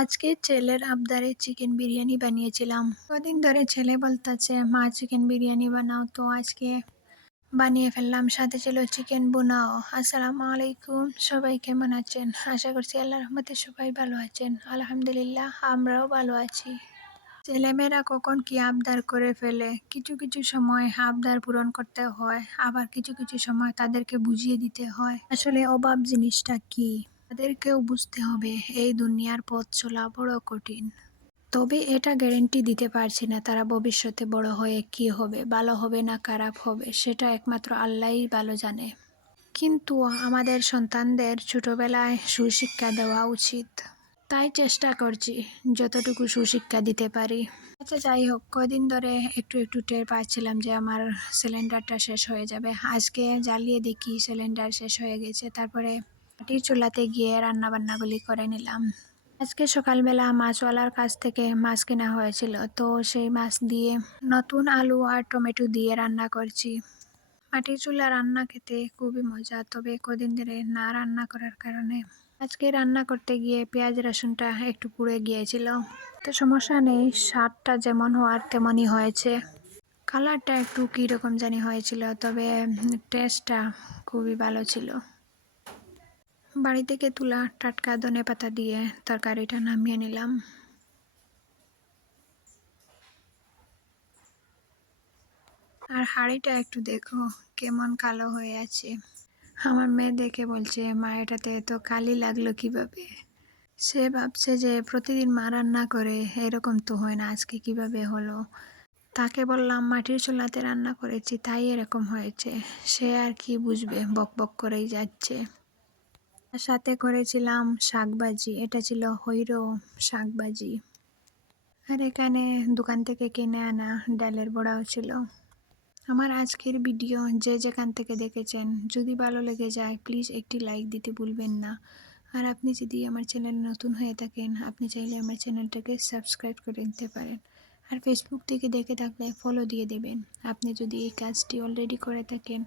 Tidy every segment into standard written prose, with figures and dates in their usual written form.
আজকে ছেলের আবদারে চিকেন বিরিয়ানি বানিয়েছিলাম। কদিন ধরে ছেলে বলতাছে মা চিকেন বিরিয়ানি বানাও, তো আজকে বানিয়ে ফেললাম। সাথে ছিল চিকেন বোনাও। আসসালামু আলাইকুম, সবাই কেমন আছেন? আশা করছি আল্লাহর রহমতে সবাই ভালো আছেন। আলহামদুলিল্লাহ, আমরাও ভালো আছি। ছেলেমেয়েরা কখন কি আবদার করে ফেলে, কিছু কিছু সময় আবদার পূরণ করতে হয়, আবার কিছু কিছু সময় তাদেরকে বুঝিয়ে দিতে হয় আসলে অভাব জিনিসটা কি। তাদেরকেও বুঝতে হবে এই দুনিয়ার পথ চলা বড় কঠিন। তবে এটা গ্যারেন্টি দিতে পারছি না তারা ভবিষ্যতে বড় হয়ে কি হবে, ভালো হবে না খারাপ হবে, সেটা একমাত্র আল্লাহই ভালো জানে। কিন্তু আমাদের সন্তানদের ছোটবেলায় সুশিক্ষা দেওয়া উচিত। তাই চেষ্টা করছি যতটুকু সুশিক্ষা দিতে পারি। আচ্ছা, যাই হোক, কদিন ধরে একটু একটু টের পাচ্ছিলাম যে আমার সিলিন্ডারটা শেষ হয়ে যাবে। আজকে জ্বালিয়ে দেখি সিলিন্ডার শেষ হয়ে গেছে। তারপরে মাটির চুলাতে গিয়ে রান্না বান্নাগুলি করে নিলাম। আজকে সকালবেলা মাছওয়ালার কাছ থেকে মাছ কেনা হয়েছিল, তো সেই মাছ দিয়ে নতুন আলু আর টমেটো দিয়ে রান্না করছি। মাটির চুলা রান্না খেতে খুবই মজা, তবে কদিন ধরে না রান্না করার কারণে আজকে রান্না করতে গিয়ে পেঁয়াজ রসুনটা একটু পুড়ে গিয়েছিল। তো সমস্যা নেই, স্বাদটা যেমন হওয়ার তেমনই হয়েছে। কালারটা একটু কীরকম জানি হয়েছিল, তবে টেস্টটা খুবই ভালো ছিল। বাড়ি থেকে তোলা টাটকা ধনেপাতা দিয়ে তরকারিটা নামিয়ে নিলাম। আর হাঁড়িটা একটু দেখো কেমন কালো হয়ে আছে। আমার মেয়ে দেখে বলছে, মা এটাতে এত কালি লাগলো কিভাবে। সে ভাবছে যে প্রতিদিন মা রান্না করে, এরকম তো হয় না, আজকে কিভাবে হলো। তাকে বললাম মাটির চুলাতে রান্না করেছি তাই এরকম হয়েছে। সে আর কি বুঝবে, বক বক করেই যাচ্ছে। সাথে করেছিলাম শাকভাজি, এটা ছিল হৈরো শাকভাজি। আর এখানে দোকান থেকে কিনে আনা ডালের বড়াও ছিল। আমার আজকের ভিডিও যে যেখান থেকে দেখেছেন, যদি ভালো লেগে যায় প্লিজ একটি লাইক দিতে ভুলবেন না। আর আপনি যদি আমার চ্যানেল নতুন হয়ে থাকেন, আপনি চাইলে আমার চ্যানেলটাকে সাবস্ক্রাইব করে নিতে পারেন। আর ফেসবুক থেকে দেখে থাকলে ফলো দিয়ে দেবেন। আপনি যদি এই কাজটি অলরেডি করে থাকেন,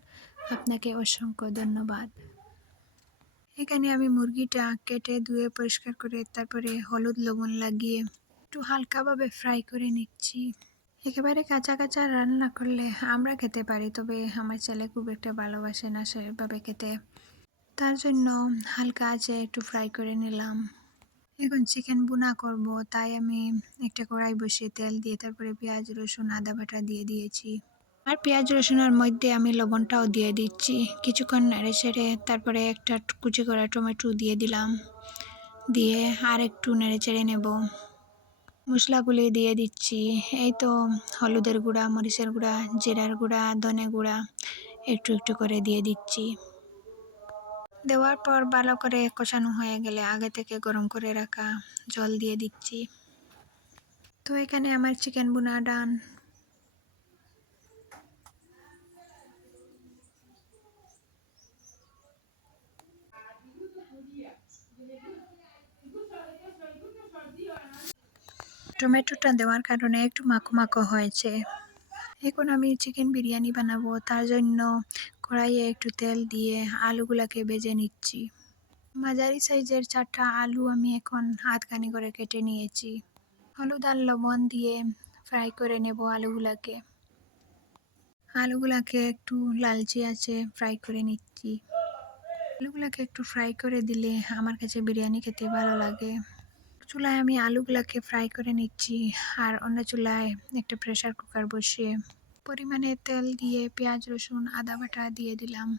আপনাকে অসংখ্য ধন্যবাদ। এখানে আমি মুরগিটা কেটে ধুয়ে পরিষ্কার করে তারপরে হলুদ লবণ লাগিয়ে একটু হালকাভাবে ফ্রাই করে নিচ্ছি। একেবারে কাঁচা কাঁচা রান্না করলে আমরা খেতে পারি, তবে আমার ছেলে খুব একটা ভালোবাসে না সেভাবে খেতে। তার জন্য হালকা আঁচে একটু ফ্রাই করে নিলাম। এখন চিকেন ভুনা করব, তাই আমি একটা কড়াই বসিয়ে তেল দিয়ে তারপরে পেঁয়াজ রসুন আদা বাটা দিয়ে দিয়েছি। আর পেঁয়াজ রসুনের মধ্যে আমি লবণটাও দিয়ে দিচ্ছি। কিছুক্ষণ নেড়ে ছেড়ে তারপরে একটা কুচি করা টমেটো দিয়ে দিলাম। দিয়ে আর একটু নেড়ে চেড়ে নেব। মশলাগুলি দিয়ে দিচ্ছি। এই তো হলুদের গুঁড়া, মরিচের গুঁড়া, জিরার গুঁড়া, ধনে গুঁড়া একটু একটু করে দিয়ে দিচ্ছি। দেওয়ার পর ভালো করে কষানো হয়ে গেলে আগে থেকে গরম করে রাখা জল দিয়ে দিচ্ছি। তো এখানে আমার চিকেন ভুনা ডান। টমেটোটা দেওয়ার কারণে একটু মাখো মাখো হয়েছে। এখন আমি চিকেন বিরিয়ানি বানাবো, তার জন্য কড়াইয়ে একটু তেল দিয়ে আলুগুলাকে ভেজে নিচ্ছি। মাঝারি সাইজের 4টা আলু আমি এখন হাতখানি করে কেটে নিয়েছি। হলুদ আর লবণ দিয়ে ফ্রাই করে নেব আলুগুলাকে। আলুগুলাকে একটু লালচে আছে ফ্রাই করে নিচ্ছি। আলুগুলাকে একটু ফ্রাই করে দিলে আমার কাছে বিরিয়ানি খেতে ভালো লাগে। চুলায় আমি আলুগুলাকে ফ্রাই করে নিচ্ছি, আর অন্য চুলায় একটা প্রেসার কুকার বসিয়ে পরিমাণে তেল দিয়ে পেঁয়াজ রসুন আদা বাটা দিয়ে দিলাম।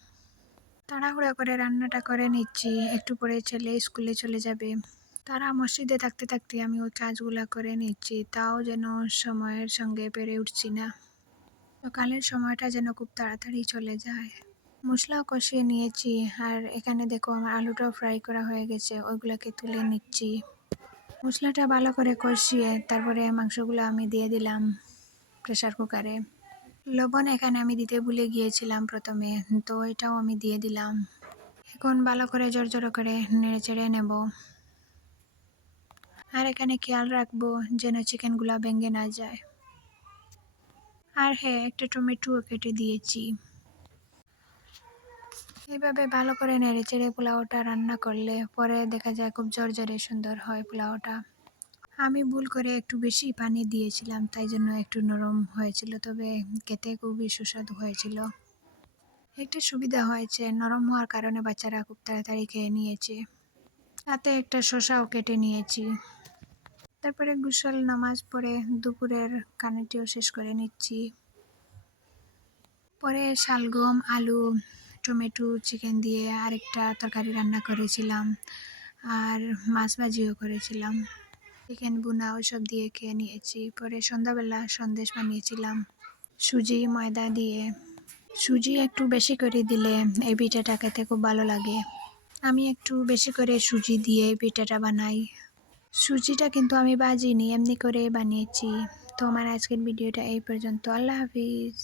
তাড়াহুড়া করে রান্নাটা করে নিচ্ছি, একটু পরে ছেলে স্কুলে চলে যাবে। তারা মসজিদে থাকতে থাকতে আমি ওই কাজগুলা করে নিচ্ছি, তাও যেন সময়ের সঙ্গে পেরে উঠছি না। সকালের সময়টা যেন খুব তাড়াতাড়ি চলে যায়। মশলাও কষিয়ে নিয়েছি, আর এখানে দেখো আমার আলুটাও ফ্রাই করা হয়ে গেছে, ওইগুলোকে তুলে নিচ্ছি। মশলাটা ভালো করে কষিয়ে তারপরে মাংসগুলো আমি দিয়ে দিলাম প্রেসার কুকারে। লবণ এখানে আমি দিতে ভুলে গিয়েছিলাম প্রথমে, তো এটাও আমি দিয়ে দিলাম। এখন ভালো করে জড়জড়ো করে নেড়ে চেড়ে নেব। আর এখানে খেয়াল রাখবো যেন চিকেনগুলো ভেঙে না যায়। আর হ্যাঁ, একটা টমেটোও কেটে দিয়েছি। এইভাবে ভালো করে নেড়ে চেড়ে পোলাওটা রান্না করলে পরে দেখা যায় খুব ঝরঝরে সুন্দর হয় পোলাওটা। আমি ভুল করে একটু বেশি পানি দিয়েছিলাম, তাই জন্য একটু নরম হয়েছিল, তবে খেতে খুবই সুস্বাদু হয়েছিল। একটা সুবিধা হয়েছে, নরম হওয়ার কারণে বাচ্চারা খুব তাড়াতাড়ি খেয়ে নিয়েছে। সাথে একটা শসাও কেটে নিয়েছি। তারপরে গোসল নামাজ পড়ে দুপুরের খানাটিও শেষ করে নিচ্ছি। পরে শালগম, আলু, টমেটো, চিকেন দিয়ে আরেকটা তরকারি রান্না করেছিলাম, আর মাছ ভাজিও করেছিলাম। চিকেন বুনা ওইসব দিয়ে খেয়ে নিয়েছি। পরে সন্ধ্যাবেলা সন্দেশ বানিয়েছিলাম সুজি ময়দা দিয়ে। সুজি একটু বেশি করে দিলে এই পিঠাটা খেতে খুব ভালো লাগে। আমি একটু বেশি করে সুজি দিয়ে পিঠাটা বানাই। সুজিটা কিন্তু আমি ভাজিনি, এমনি করে বানিয়েছি। তো আমার আজকের ভিডিওটা এই পর্যন্ত। আল্লাহ হাফিজ।